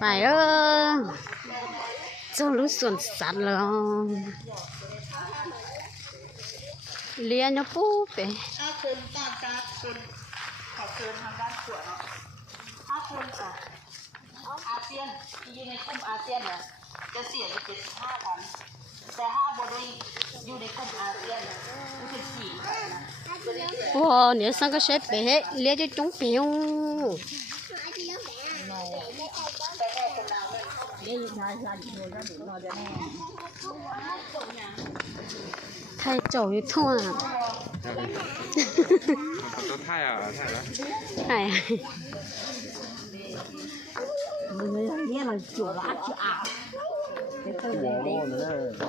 phải ơ cho lúc xuân sạt rồi lia nó phú về ถ้าคนต่างชาติคนขอเชิญทางด้านขวดเนาะถ้าคนจากอาเซียนที่อยู่ในกลุ่มอาเซียนเนี่ยจะเสียอยู่75,000แต่ถ้าบ่ได้อยู่ในกลุ่มอาเซียนเนี่ยก็คือ4,000นะ wow nếu sang cái xếp về hết lia cho chúng béo แต่แค่คนลาวเนี่ย thay chậu như thua à ตัวไทยอ่ะไทยแล้ว này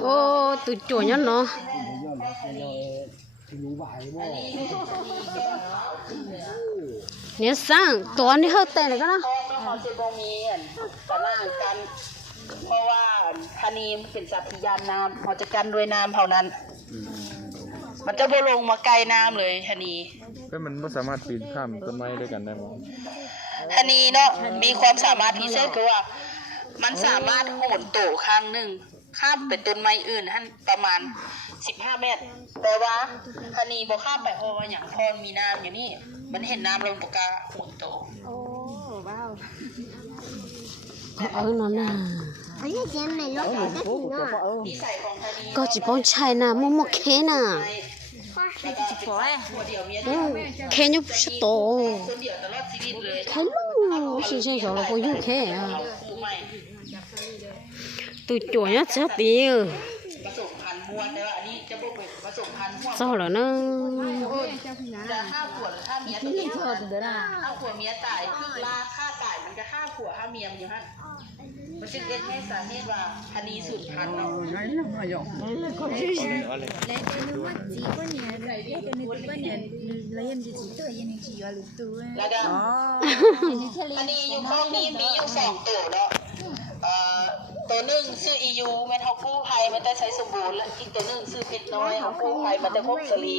ô tụi chuột nhá nó nếu sang tối đi hơi tệ này cái đó เขาจะบ่มีตะล่างกันเพราะว่าธนีมเป็นสัตว์ที่ยานน้ำเขาจะกันด้วยน้ำเท่านั้น มันจะบ่ลงมาไกลน้ำเลยธนี ก็มันไม่สามารถปีนข้ามต้นไม้ด้วยกันได้มั้ง ธนีเนาะมีความสามารถพิเศษคือว่า มันสามารถโหนโตข้างหนึ่งข้ามไปต้นไม้อื่นท่านประมาณ15 เมตร แต่ว่าธนีบ่ข้ามไปเพราะว่าอย่างพอมีน้ำอย่างนี้มันเห็นน้ำลงปากกาโหนโต ở nó nè นิสัยของธนี có chỉ bông chai nè mua một khé nè แล้วก็เป็นหัวเดียวเมียเดียว khé nhúc sắp tổ คนเดียวตลอดชีวิตเลย thấy luôn xin xin rồi là cô dùng khé à คู่ใหม่ tụi chuột nhá chết tiêu ผสมพันธุ์ม้วนแต่ว่าอันนี้จะบ่เป็นผสมพันธุ์ม้วน sao là nó จะฆ่าผัวหรือฆ่าเมียตัวเองถ้าผัวเมียตายคือลาฆ่าตายมันจะฆ่าผัวฆ่าเมียมันอยู่ฮะมันจึงเอ็ดให้สาเหตุว่าธนีสูญพันธุ์เนาะ เอาเลย แล้วก็ธนีอยู่ข้องนี้มีอยู่2ตัวเนาะตัวหนึ่งชื่ออียูแม่นเฮากู้ภัยมันจะใช้สมบูรณ์และอีกตัวหนึ่งชื่อเพชรน้อยเฮากู้ภัยมันจะพบสลี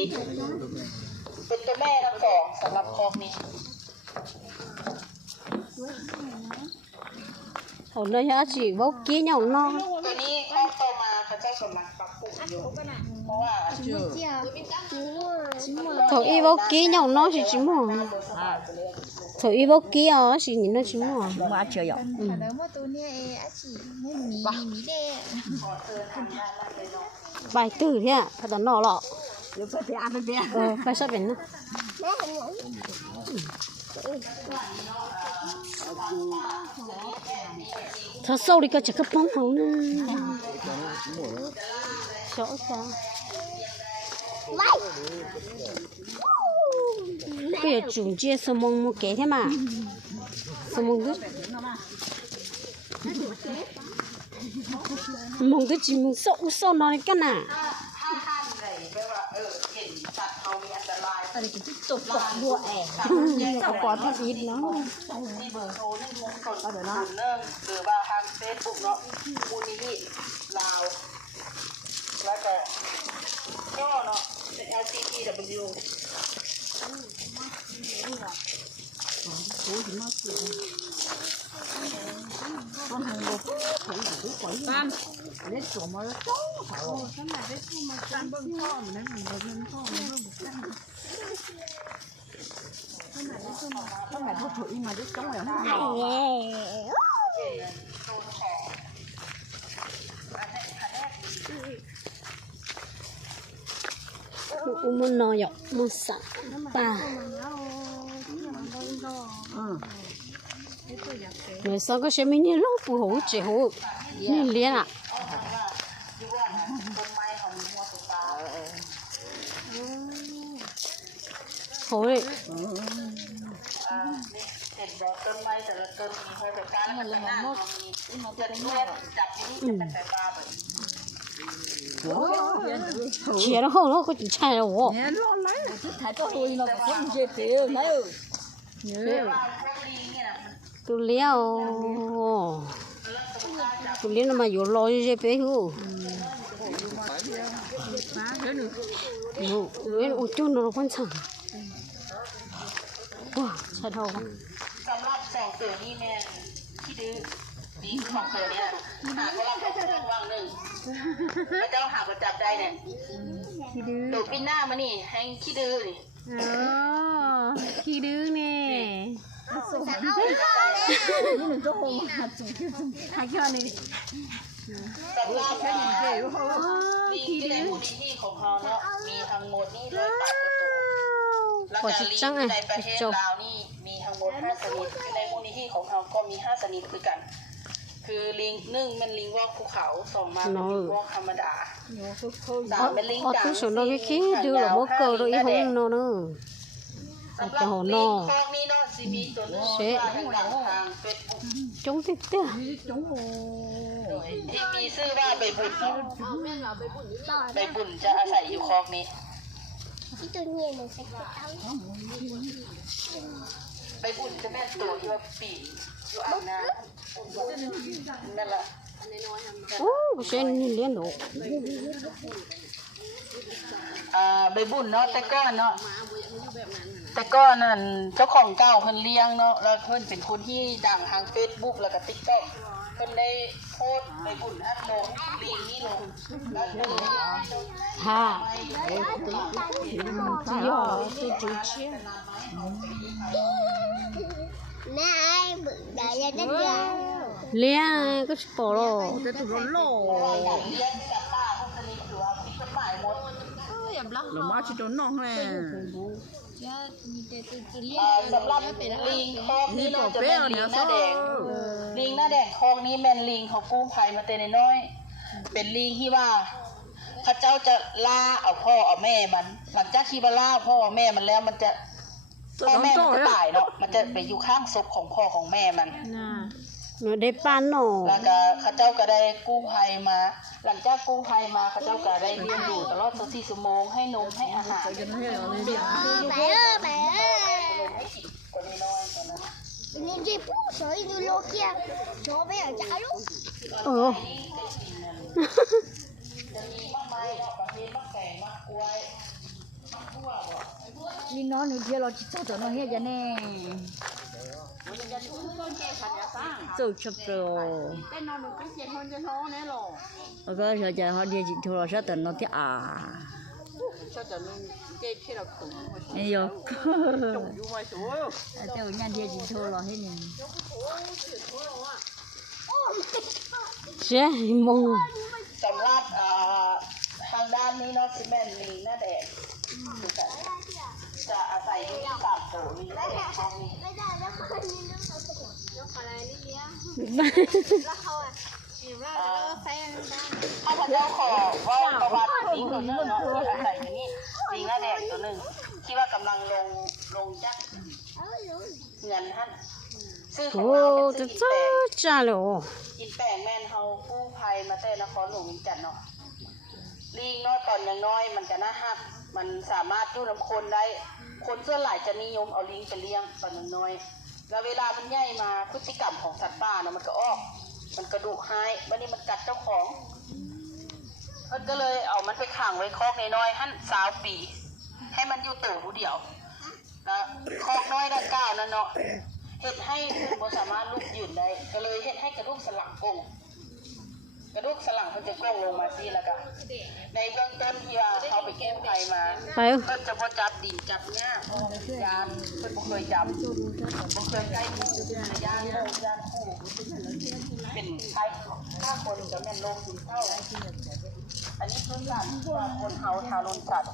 เป็นตัวแม่ทั้งสองสำหรับคอกนี้ hồi nay hả chị bố kia nhau nó ตัวนี้คอกโตมาเขาเจ้ากำลังปรับปรุงอยู่เพราะว่า thôi y bố kia nhau nó thì chỉ mua thôi y bố kia ở chị nhìn nó chỉ mua mà chưa dọn bài từ thế à phải tao nọ lọ phải sao bên nó thật sâu đi coi chắc cái bóng hậu nè chỗ sao bây giờ chủ chia sơ mông một cái thế mà sơ mông cứ mông cứ chỉ mông sâu sâu nói cái nào ถ้าห้ามไหนแปลว่าเห็นสัตว์เขามีอันตราย อะไรกินที่ตกกบัวแอบ sao có thật ít nó มีเบอร์โทรที่มงคลเนื่องหรือว่าทางเฟซบุ๊กเนาะมูลนิธิลาวแล้วก็ย่อเนาะเป็น LGTW muốn nói nhở muốn sẵn bà người sao có xem mình lúc phụ hữu chỉ hữu nên liên à อยู่ว่าต้นไม้ของหัวสุตา hữu đấy เห็นบอกต้นไม้แต่ละต้นมีหัวสุตาแล้วมันจะหน้ามีจะแค่จับนี่จะเป็นแต่ตาแบบ chia nó không nó có chỉ chạy đâu lo lấy thái cho tôi nó không dễ tiêu lấy tôi liao nó mà vô lo cho bé hú ủa chú nó quan trọng wow sao đâu สำหรับ2 ตัวนี้แม่ ขี้ดื้อลิงของตัวเนี่ยหาก็รับของเรื่องว่างหนึ่งพระเจ้าหาประจับได้เนี่ย ขี้ดื้อ ตัวปิ้นหน้ามานี่ให้ขี้ดื้อนี่ อ๋อขี้ดื้อเนี่ย 你们做红啊，总是还叫你。 สำหรับลิงที่ในมูลนิธิของเขาเนาะมีทั้งหมดนี่108กว่าตัวแล้วก็ลิงในประเทศลาวนี่มีทั้งหมด5ชนิดในมูลนิธิของเขาก็มี5ชนิดคือกัน คือลิง1มันลิงวอกภูเขา2มาเป็นลิงวอกธรรมดา3เป็นลิง อ๋อ ด่าง ตัวส่วนเราขี้ดื้อหรอบ่เกิดเลยอีห้องนอนเนอะ สำหรับลิงคอกนี่เนาะสิมีตัวนึงว่าทางดังทางเฟซบุ๊ก จงติดเตี้ย ที่มีชื่อว่าใบบุญเนาะใบบุญจะอาศัยอยู่คอกนี้ ไปบุญจะแม่นตัวที่ว่าปีอยู่อ่างน้ำนั่นแหละ โอ้เช่นนี่เลี้ยงดอก ใบบุญเนาะแต่ก้อนเนาะแต่ก้อนนั่นเจ้าของเก่าเพิ่นเลี้ยงเนาะแล้วเพิ่นเป็นคนที่ดังทาง Facebook แล้วก็ TikTok เพิ่นได้โพสต์ใบบุญอันลงลิงนี่ลงแล้วก็เลย ฮ่าจะย่อตัวจุดเชี่ย nè ai bự đại ra đất ra เลี้ยงก็สปอร์ต เลี้ยงกับป้าพวกนี้ถือว่าผิดกฎหมายหมด 老妈去找弄嘞。 สำหรับลิงคอกนี้เราจะเป็นลิงหน้าแดงลิงหน้าแดงคอกนี้แม่นลิงเขากู้ภัยมาเต็มน้อยเป็นลิงที่ว่าพระเจ้าจะล่าเอาพ่อเอาแม่มัน หลังจากที่ว่าล่าพ่อแม่มันแล้วมันจะพ่อแม่มันจะตายเนาะมันจะไปอยู่ข้างศพของพ่อของแม่มัน น่ะหนูได้ปานหนอ แล้วก็ข้าเจ้าก็ได้กู้ภัยมา หลังจากกู้ภัยมาข้าเจ้าก็ได้เลี้ยงดูตลอด24 ชั่วโมงให้นมให้อาหาร mẹ ơi mẹ ให้กินกว่าน้อยๆตอนนั้น nhìn gì bố sợi như lô kia cho bé ở trả luôn เออ จะมีมากมายประเภทมะแขงมะกล้วยมะทั่วบ่ 你哪能接了？找找那些人呢？走吃不着。我刚说叫他年纪头了，晓得那点啊。哎呦，叫人家年纪头了，嘿呢。 เชี่ยมอง สำหรับทางด้านนี้เนาะซิแมนลิงหน้าแดงจะอาศัยอยู่ที่3ตัวลิงหน้าแดงตรงนี้ ข้าพเจ้าขอว่าประวัติลิงตัวหนึงเนาะที่อาศัยอยู่นี่ลิงหน้าแดงตัวหนึ่งที่ว่ากำลังลงจากเงินท่านชื่อของ โอ้ เราเป็ จะ นชื่อ จ้า อินแปง จ้าเลย อินแปงแม่นเฮากู้ภัยมาเต้นนครหลวงเวียงจันทน์เนาะลิงเนาะตอนยังน้อยมันจะน่าฮักมันสามารถอยู่นำคนได้ คนส่วนหลายจะนิยมเอาลิงไปเลี้ยงตอนยังน้อย แล้วเวลามันใหญ่มาพฤติกรรมของสัตว์ป่าเนาะมันก็ออก มันกระดูกหายวันนี้มันกัดเจ้าของเพิ่นก็เลยเอามันไปขังไว้คอกน้อยๆหั่น20 ปี ให้มันอยู่ตัวผู้เดียวแล้วคอกน้อยดังกล่าวนั่นเนาะเฮ็ดให้เพิ่นบ่สามารถลุกยืนได้ก็เลยเฮ็ดให้กระดูกสันหลังโก่งกระดูกสันหลังเพิ่นจะโก่งลงมาซี่แล้วก็ในเบื้องต้นที่ว่าเขาไปแก้ไขมา ไป เพิ่นจะบ่จับดินจับหญ้ายานเพิ่นบ่เคยจับบ่เคยใกล้มือยานโลกยานคู่เป็นใคร5 คนจะแม่นโลกซึมเศร้าอันนี้คือการที่ว่าคนเฮาทารุณสัตว์